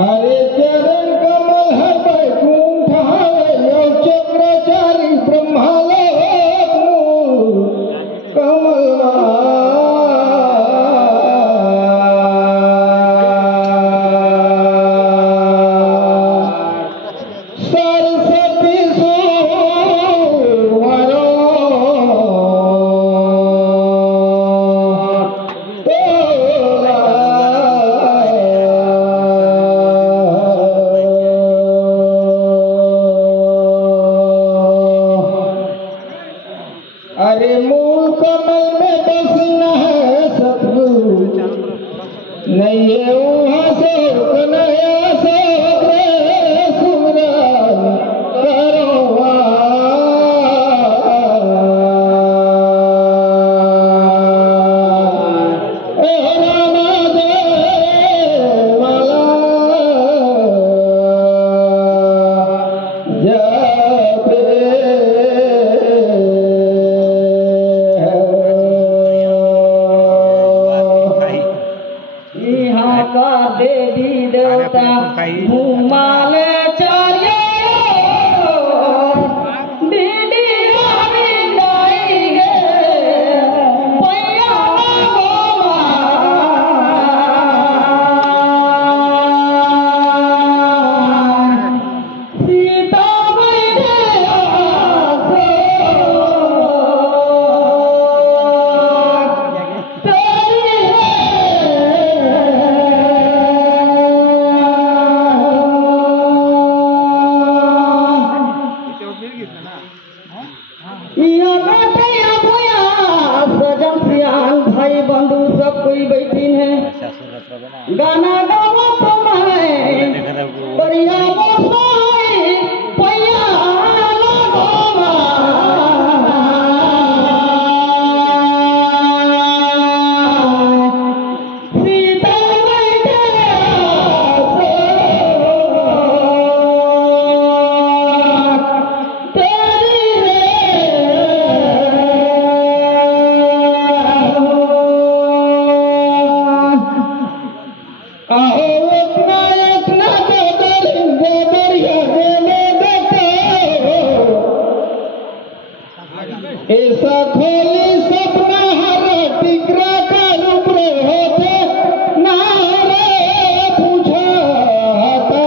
अरे चरण कमल है बैकुंठ यो चक्राचारी ब्रह्मालोक कमल सरस्वती सुवरो अरे मूल कमल में बसना है सतगुरु नहीं है वहाँ से कन्हैया से सुमरन करो का देवी देवता भूमाले चार्य दीदी हरिदाई गे पैया सीता भाई बंधु सब कोई बैठीन है गाना गावा तो मैं बढ़िया पैया सीता ऐसा खोली सपना हर टिकरा का रूप होते नारे पूछाता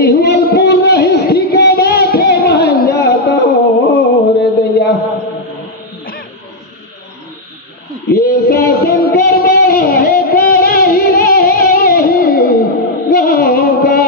बिहुल पूर्ण हिस्सी का बात है मान जाता हूँ रे दैया ये शासन कर बड़ा है कड़ा ही रही गाँव का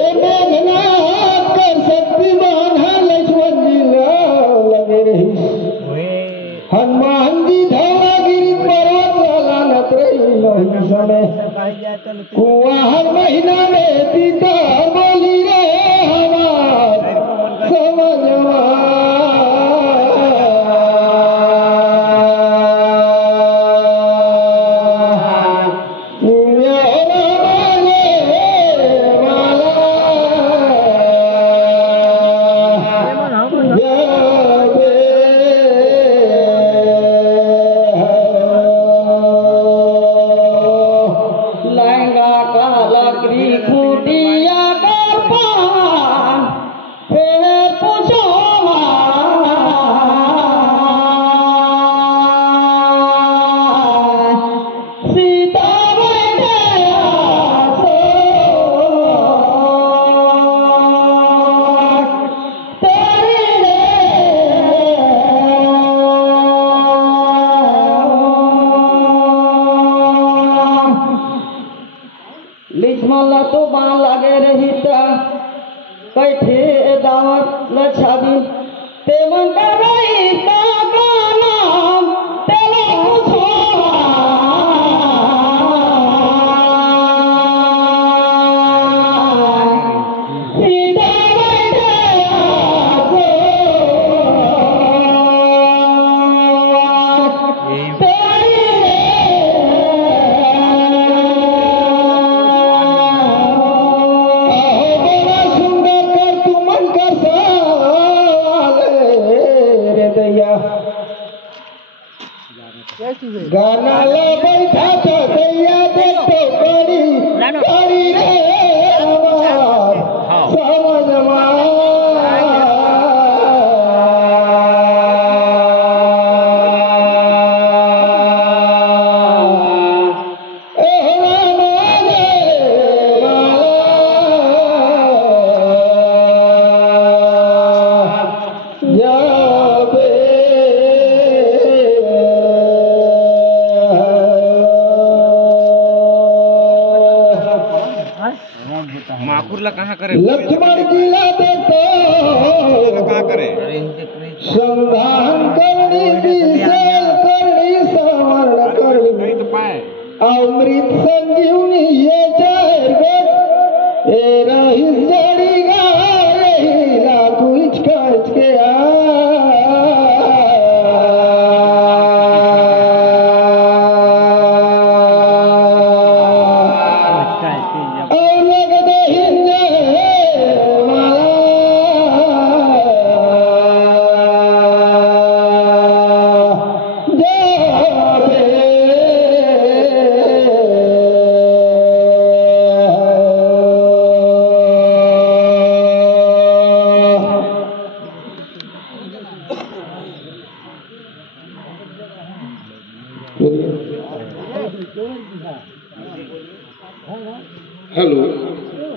हे मेघनाथ कर शक्तिमान है लक्ष्मण जी लगे रही हनुमान जी धौलागिरी पर्वत लानत रही नहीं समय कुआ हर महीना में सीता बोली रे हमार समझवा लिखमला तो बाण लागे रही कैठे दावत लछादी ते मन करई ता नाम तेला पूछो सीधा बैठे आसो गाना ला बैठा था दैया देखो करी रे हमार समझमा माकुरला कहाँ करे लक्ष्मण जी ला देखो कहाँ करे संधान करनी विशेल करनी समरण करनी नहीं तो पाए अमृत संजीवनी ये चाहे ए रही जड़ी गा रही ला कुछ कच के हेलो